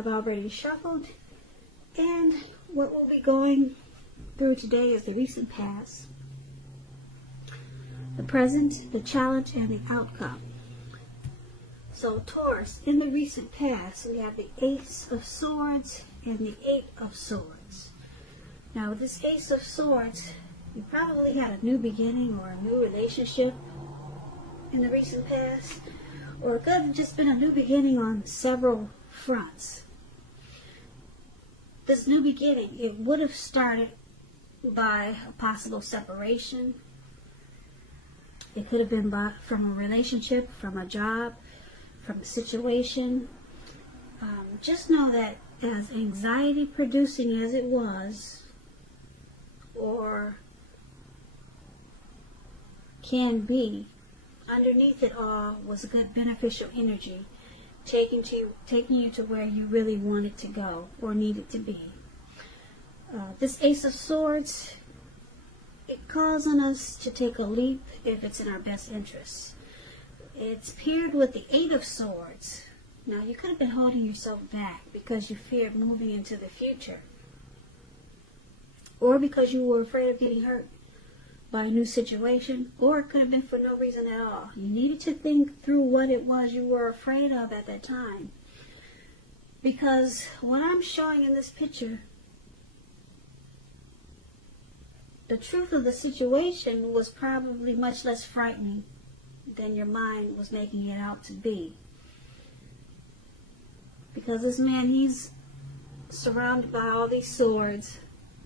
I've already shuffled, and what we'll be going through today is the recent past, the present, the challenge, and the outcome. So Taurus, in the recent past, we have the Ace of Swords and the Eight of Swords. Now, with this Ace of Swords, you probably had a new beginning or a new relationship in the recent past, or it could have just been a new beginning on several fronts. This new beginning, it would have started by a possible separation. It could have been from a relationship, from a job, from a situation. Just know that as anxiety producing as it was, or can be, underneath it all was a good beneficial energy taking you to where you really wanted to go or needed to be. This Ace of Swords, it calls on us to take a leap if it's in our best interests. It's paired with the Eight of Swords. Now, you could have been holding yourself back because you feared moving into the future, or because you were afraid of getting hurt by a new situation, or it could have been for no reason at all. You needed to think through what it was you were afraid of at that time. Because what I'm showing in this picture, the truth of the situation was probably much less frightening than your mind was making it out to be. Because this man, he's surrounded by all these swords.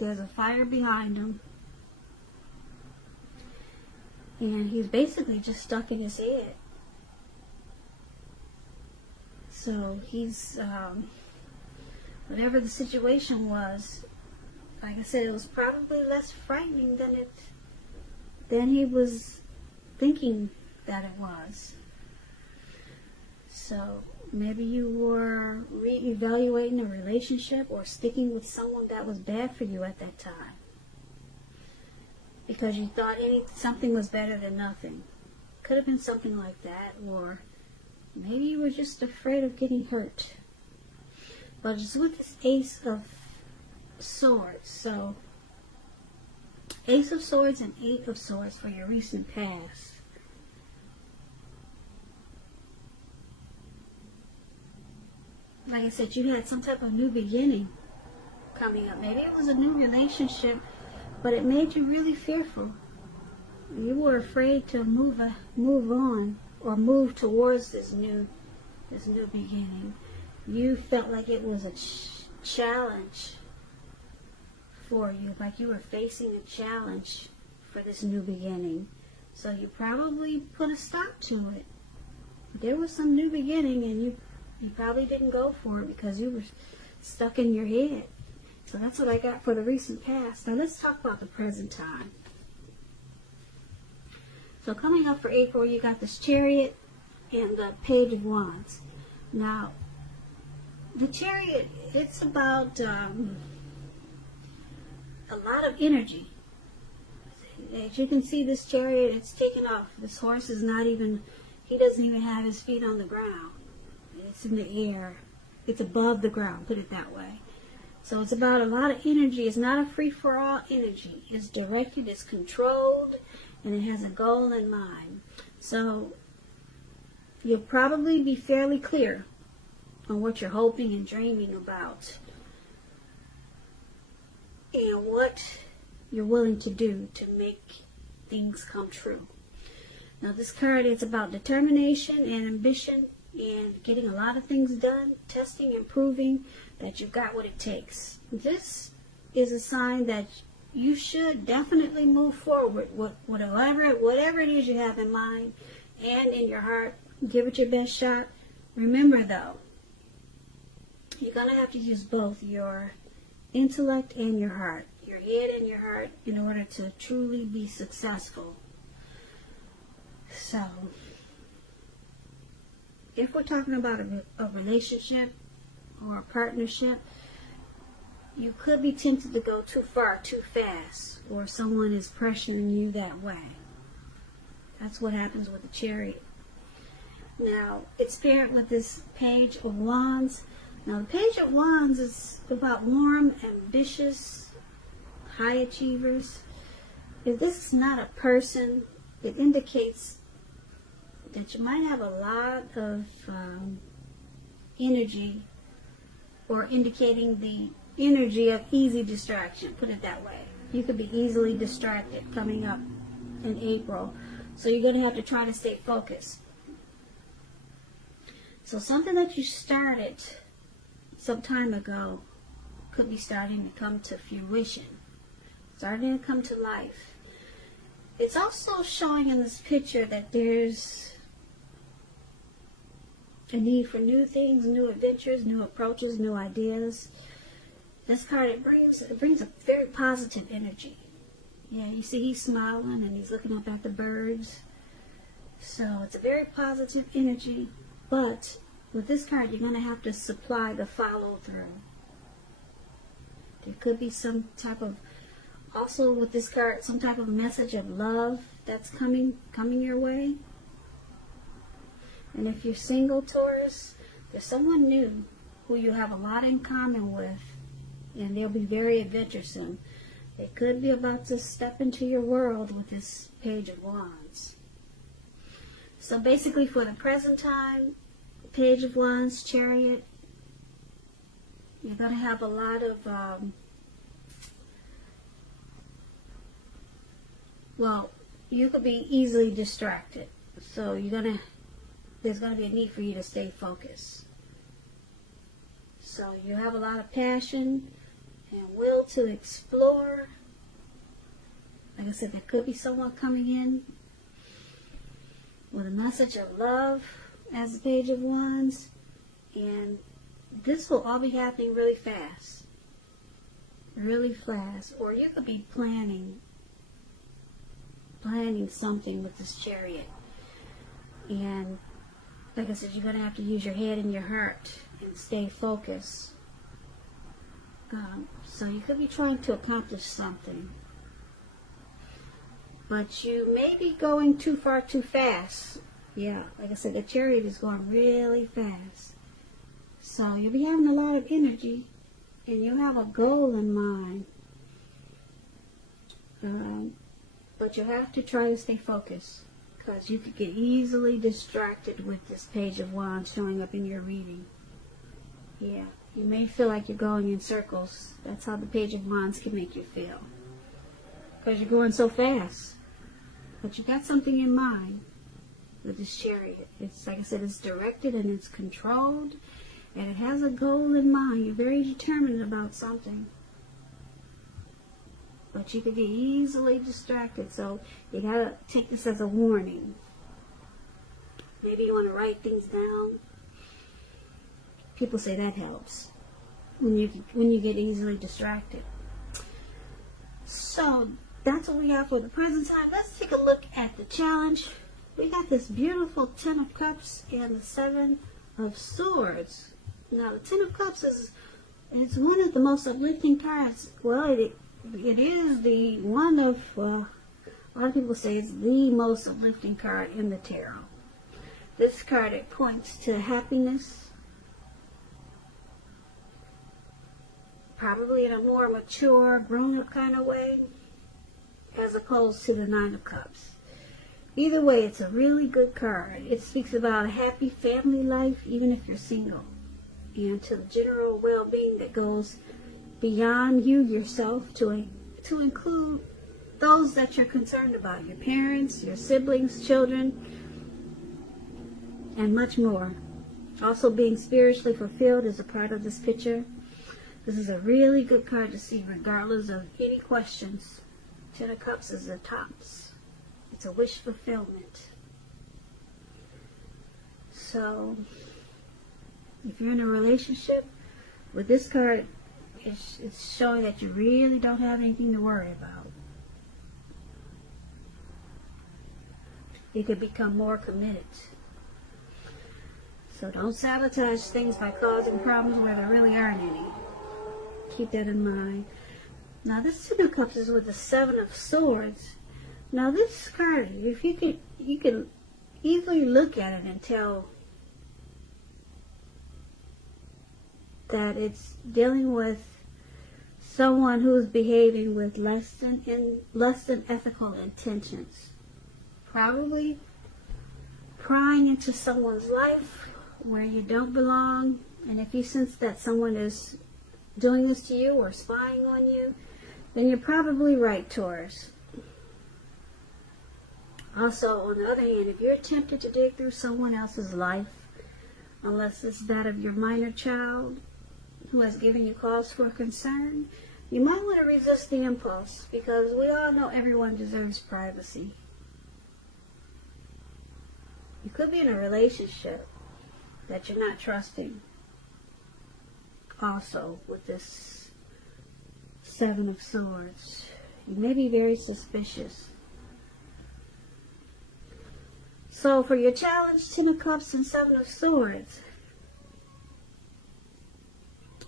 There's a fire behind him. And he's basically just stuck in his head. So he's, whatever the situation was, like I said, it was probably less frightening than he was thinking that it was. So maybe you were re-evaluating a relationship or sticking with someone that was bad for you at that time, because you thought something was better than nothing. Could have been something like that, or maybe you were just afraid of getting hurt. But it's with this Ace of Swords. So, Ace of Swords and Eight of Swords for your recent past. Like I said, you had some type of new beginning coming up. Maybe it was a new relationship, but it made you really fearful. You were afraid to move on or move towards this new beginning. You felt like it was a challenge for you, like you were facing a challenge for this new beginning. So you probably put a stop to it. There was some new beginning, and you probably didn't go for it because you were stuck in your head. So that's what I got for the recent past. Now let's talk about the present time. So coming up for April, you got this Chariot and the Page of Wands. Now, the Chariot, it's about a lot of energy. As you can see, this Chariot, it's taken off. This horse is not even, he doesn't even have his feet on the ground. It's in the air. It's above the ground, put it that way. So it's about a lot of energy. It's not a free-for-all energy. It's directed, it's controlled, and it has a goal in mind. So you'll probably be fairly clear on what you're hoping and dreaming about, and what you're willing to do to make things come true. Now this card is about determination and ambition and getting a lot of things done, testing and proving that you've got what it takes. This is a sign that you should definitely move forward with whatever it is you have in mind and in your heart. Give it your best shot. Remember though, you're going to have to use both your intellect and your heart, your head and your heart, in order to truly be successful. So, if we're talking about a relationship or a partnership, you could be tempted to go too far, too fast, or someone is pressuring you that way. That's what happens with the Chariot. Now, it's paired with this Page of Wands. Now, the Page of Wands is about warm, ambitious, high achievers. If this is not a person, it indicates that you might have a lot of energy, or indicating the energy of easy distraction, put it that way. You could be easily distracted coming up in April, so you're going to have to try to stay focused. So something that you started some time ago could be starting to come to fruition, starting to come to life. It's also showing in this picture that there's a need for new things, new adventures, new approaches, new ideas. This card, it brings a very positive energy. Yeah, you see he's smiling and he's looking up at the birds. So it's a very positive energy, but with this card, you're going to have to supply the follow-through. There could be some type of, also with this card, some type of message of love that's coming your way. And if you're single, Taurus, there's someone new who you have a lot in common with, and they'll be very adventuresome. They could be about to step into your world with this Page of Wands. So basically, for the present time, Page of Wands, Chariot, you're going to have a lot of, well, you could be easily distracted. So there's going to be a need for you to stay focused. So you have a lot of passion and will to explore. Like I said, there could be someone coming in with a message of love as the Page of Wands, and this will all be happening really fast. Really fast. Or you could be planning something with this Chariot. And like I said, you're going to have to use your head and your heart and stay focused. So you could be trying to accomplish something, but you may be going too far too fast. Yeah, like I said, the Chariot is going really fast. So you'll be having a lot of energy, and you have a goal in mind. But you have to try to stay focused, because you could get easily distracted with this Page of Wands showing up in your reading. Yeah, you may feel like you're going in circles. That's how the Page of Wands can make you feel, because you're going so fast. But you got something in mind with this Chariot. It's, like I said, it's directed and it's controlled, and it has a goal in mind. You're very determined about something, but you could be easily distracted. So you gotta take this as a warning. Maybe you want to write things down. People say that helps when you get easily distracted. So that's what we have for the present time. Let's take a look at the challenge. We got this beautiful Ten of Cups and the Seven of Swords. Now the Ten of Cups is one of the most uplifting cards. Well, it is the one of, a lot of people say it's the most uplifting card in the tarot. This card, it points to happiness, probably in a more mature, grown-up kind of way, as opposed to the Nine of Cups. Either way, it's a really good card. It speaks about a happy family life, even if you're single, and to the general well-being that goes beyond you yourself to include those that you're concerned about, your parents, your siblings, children, and much more. Also, being spiritually fulfilled is a part of this picture. This is a really good card to see regardless of any questions. Ten of Cups is the tops. It's a wish fulfillment. So, if you're in a relationship, with this card, it's showing that you really don't have anything to worry about. You could become more committed. So don't sabotage things by causing problems where there really aren't any. Keep that in mind. Now this Ten of Cups is with the Seven of Swords. Now this card, if you can easily look at it and tell that it's dealing with someone who's behaving with less than ethical intentions. Probably prying into someone's life where you don't belong. And if you sense that someone is doing this to you or spying on you, then you're probably right, Taurus. Also, on the other hand, if you're tempted to dig through someone else's life, unless it's that of your minor child who has given you cause for concern, you might want to resist the impulse, because we all know everyone deserves privacy. You could be in a relationship that you're not trusting. Also, with this Seven of Swords, you may be very suspicious. So for your challenge, 10 of Cups and 7 of Swords,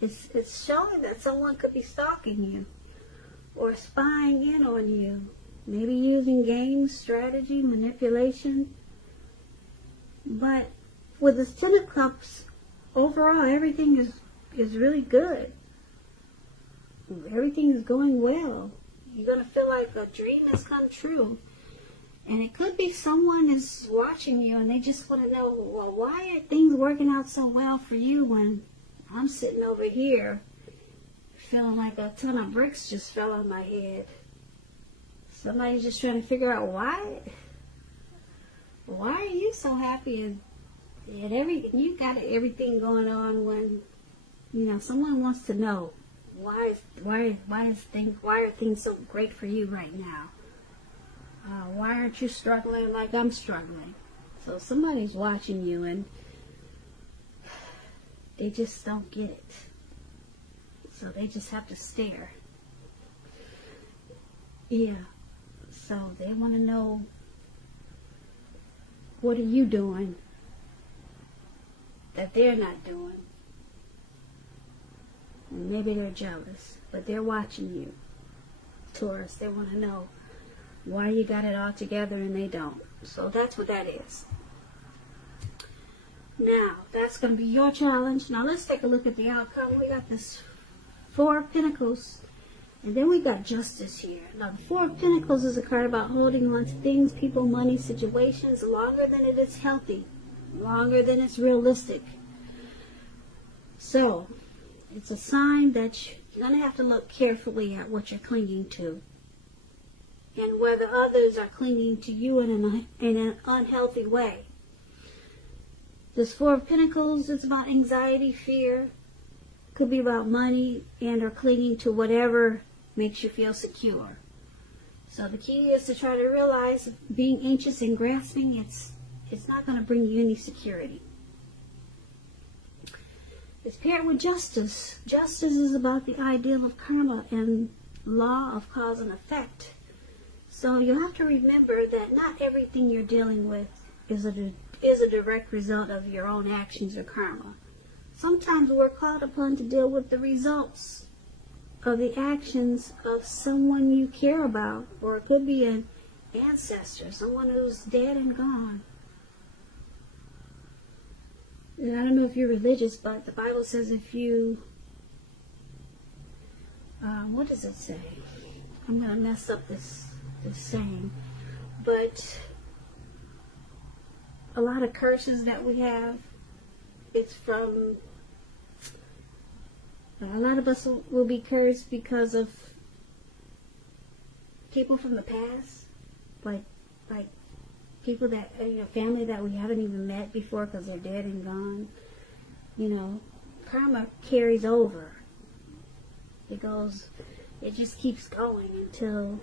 it's showing that someone could be stalking you or spying in on you, maybe using games, strategy, manipulation. But with this 10 of Cups, overall everything is really good. Everything is going well. You're going to feel like a dream has come true. And it could be someone is watching you and they just want to know, well, why are things working out so well for you when I'm sitting over here feeling like a ton of bricks just fell on my head? Somebody's just trying to figure out why are you so happy and you got everything going on when, someone wants to know why are things so great for you right now? Why aren't you struggling like I'm struggling? So somebody's watching you and they just don't get it. So they just have to stare. Yeah. So they want to know, what are you doing that they're not doing? And maybe they're jealous, but they're watching you, Taurus. They want to know why you got it all together and they don't. So that's what that is. Now, that's going to be your challenge. Now let's take a look at the outcome. We got this Four of Pentacles, and then we got Justice here. Now the Four of Pentacles is a card about holding on to things, people, money, situations longer than it is healthy, longer than it's realistic. So it's a sign that you're going to have to look carefully at what you're clinging to, and whether others are clinging to you in an unhealthy way. This Four of Pentacles is about anxiety, fear. Could be about money and or clinging to whatever makes you feel secure. So the key is to try to realize being anxious and grasping, it's not going to bring you any security. It's paired with Justice. Justice is about the ideal of karma and law of cause and effect. So you have to remember that not everything you're dealing with is a direct result of your own actions or karma. Sometimes we're called upon to deal with the results of the actions of someone you care about, or it could be an ancestor, someone who's dead and gone. And I don't know if you're religious, but the Bible says if you, what does it say? I'm going to mess up this saying, but a lot of curses that we have, it's from, a lot of us will be cursed because of people from the past, like people that, family that we haven't even met before because they're dead and gone. Karma carries over. It just keeps going until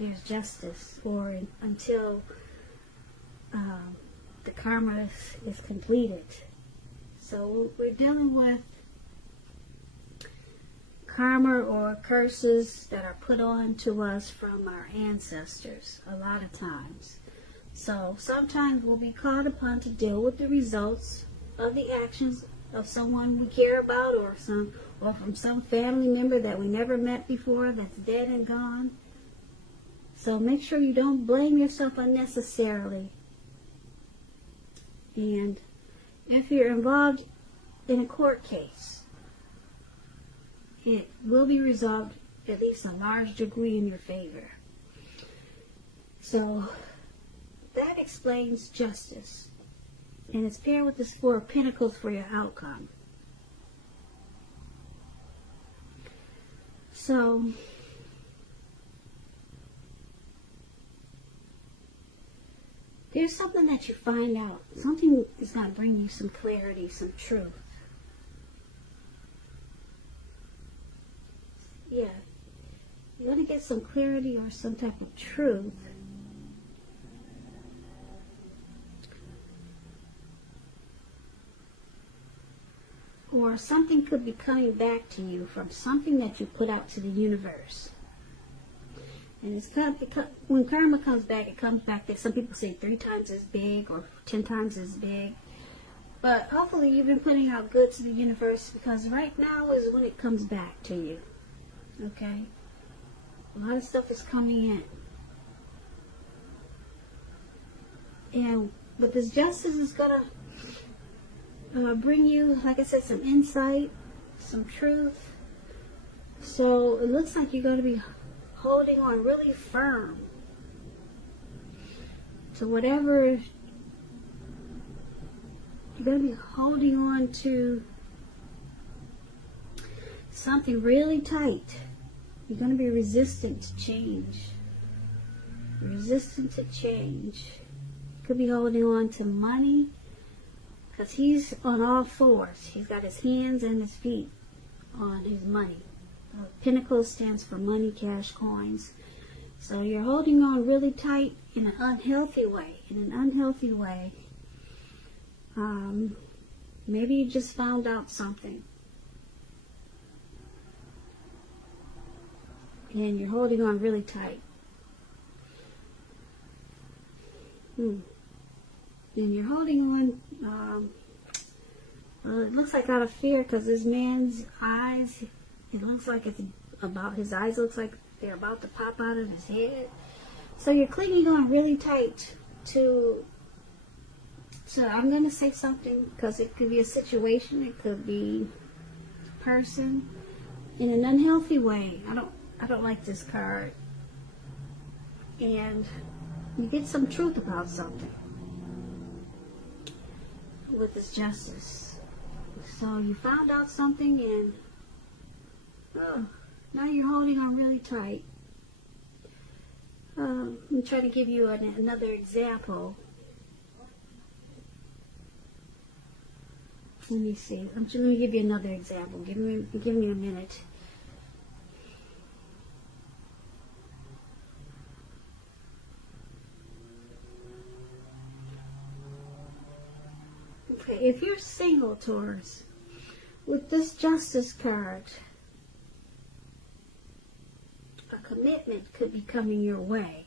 there's justice, or until the karma is completed. So we're dealing with karma or curses that are put on to us from our ancestors a lot of times. So sometimes we'll be called upon to deal with the results of the actions of someone we care about, or from some family member that we never met before that's dead and gone. So make sure you don't blame yourself unnecessarily. And if you're involved in a court case. It will be resolved at least a large degree in your favor. So that explains justice. And it's paired with this Four of Pentacles for your outcome. So there's something that you find out. Something is going to bring you some clarity, some truth. Yeah. You're going to get some clarity or some type of truth. Or something could be coming back to you from something that you put out to the universe. And it's when karma comes back, it comes back that some people say 3 times as big or 10 times as big. But hopefully you've been putting out good to the universe, because right now is when it comes back to you. Okay? A lot of stuff is coming in. But this justice is going to bring you, like I said, some insight, some truth. So it looks like you're going to be holding on really firm to whatever. You're going to be holding on to something really tight. You're going to be resistant to change. Resistant to change. You could be holding on to money, because he's on all fours. He's got his hands and his feet on his money. Pentacles stands for money, cash, coins. So you're holding on really tight in an unhealthy way. Maybe you just found out something. And you're holding on really tight. And you're holding on, well, it looks like out of fear, because this man's eyes, it looks like it's about, his eyes looks like they're about to pop out of his head. So you're clinging on really tight to I'm going to say something, because it could be a situation, it could be a person, in an unhealthy way. I don't like this card. And you get some truth about something with this justice. So you found out something, and now you're holding on really tight. Let me try to give you another example. Let me see. I'm just going to give you another example. Give me a minute. Okay, if you're single, Taurus, with this Justice card, a commitment could be coming your way.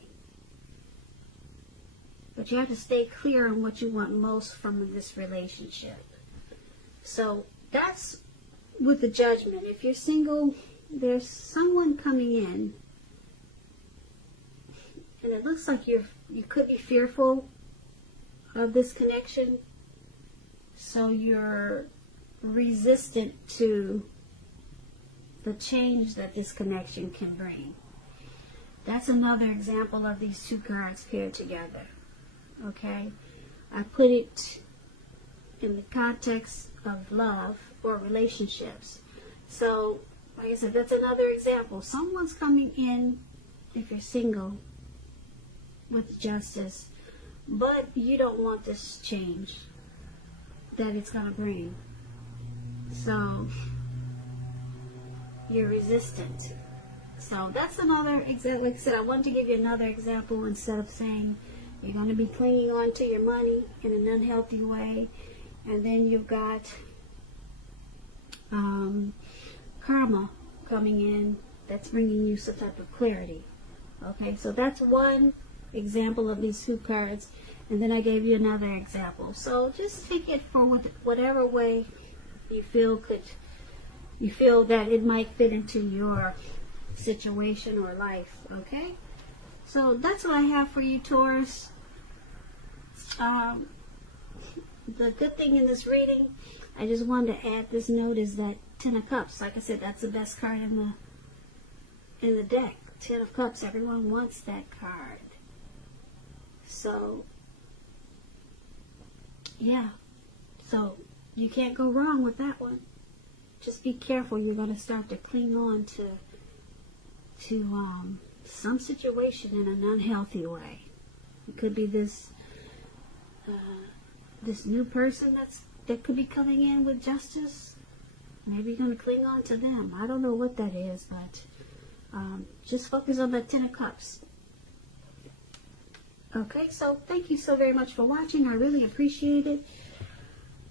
But you have to stay clear on what you want most from this relationship. So that's with the Judgment. If you're single, there's someone coming in, and it looks like you could be fearful of this connection. So you're resistant to the change that this connection can bring. That's another example of these two cards paired together. Okay? I put it in the context of love or relationships. So, like I said, that's another example. Someone's coming in, if you're single, with justice, but you don't want this change that it's going to bring. So you're resistant. So that's another example. Like I said, I wanted to give you another example instead of saying you're going to be clinging on to your money in an unhealthy way, and then you've got karma coming in that's bringing you some type of clarity. Okay, so that's one example of these two cards, and then I gave you another example. So just take it for whatever way you feel that it might fit into your situation or life. Okay, so that's what I have for you, Taurus. The good thing in this reading, I just wanted to add this note is that Ten of Cups. Like I said, that's the best card in the deck. Ten of Cups. Everyone wants that card. So, yeah. So, you can't go wrong with that one. Just be careful. You're going to start to cling on to some situation in an unhealthy way. It could be this new person that could be coming in with justice. Maybe you're going to cling on to them. I don't know what that is, but just focus on the Ten of Cups. Okay, so thank you so very much for watching. I really appreciate it.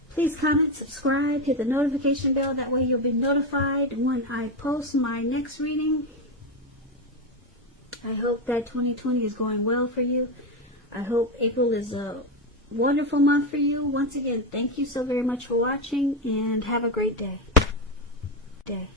Please comment, subscribe, hit the notification bell. That way you'll be notified when I post my next reading. I hope that 2020 is going well for you. I hope April is a wonderful month for you. Once again, thank you so very much for watching, and have a great day. Day.